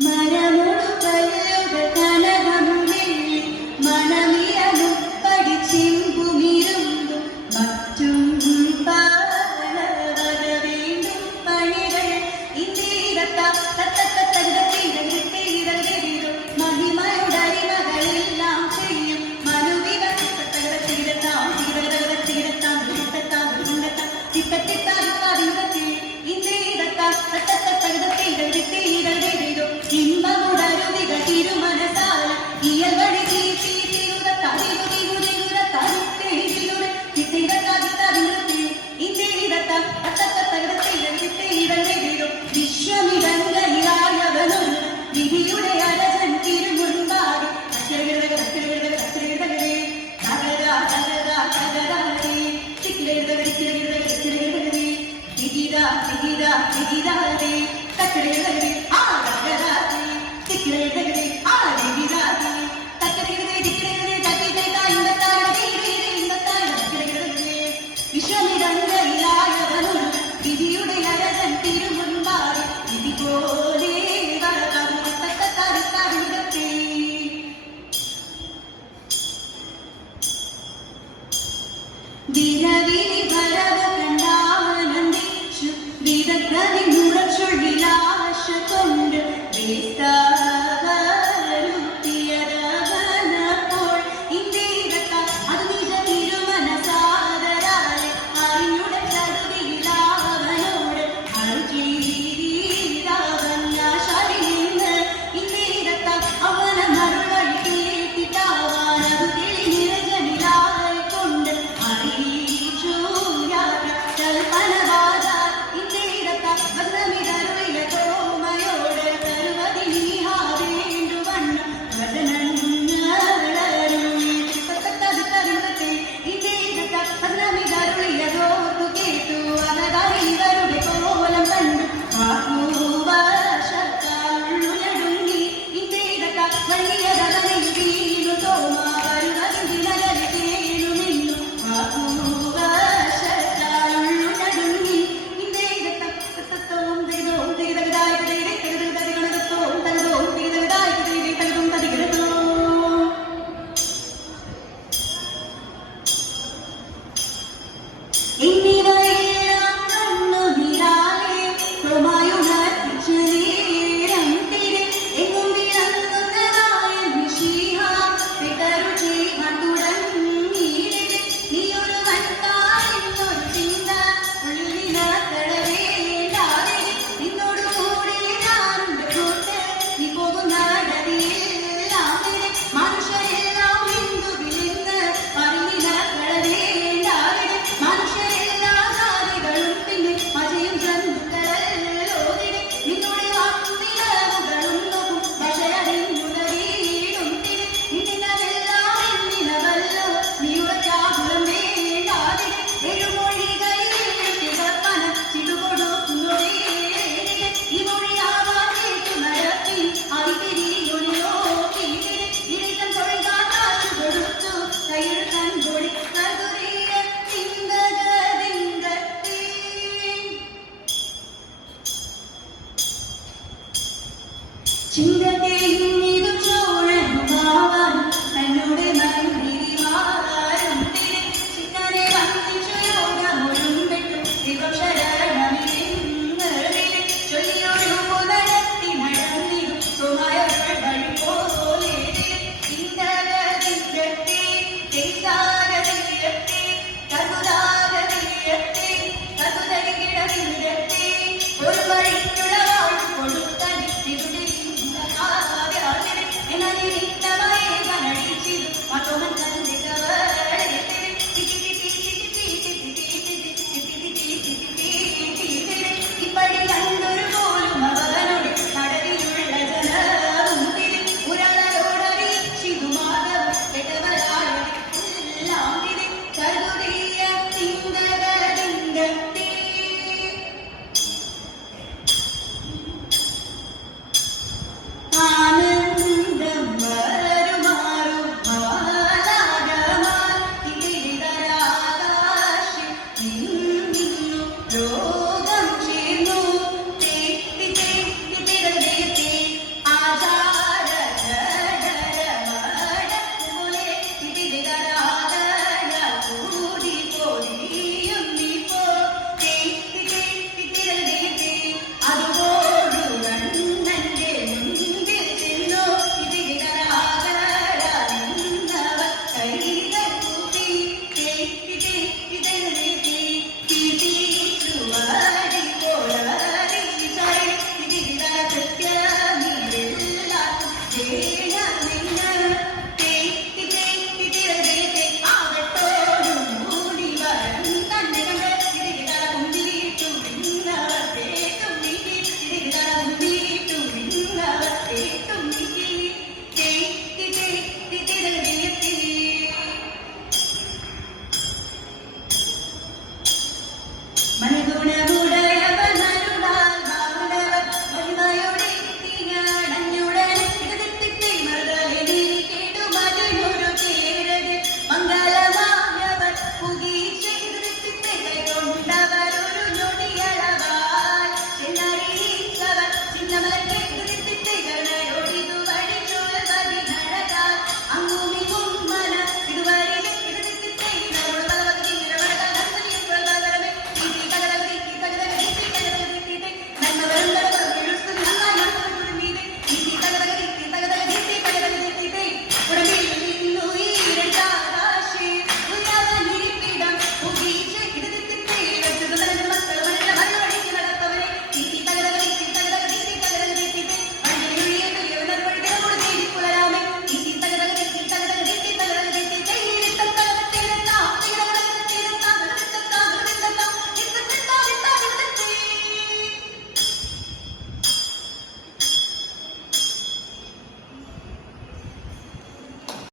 María. തികിരാരേ തക്കിലെഴുതക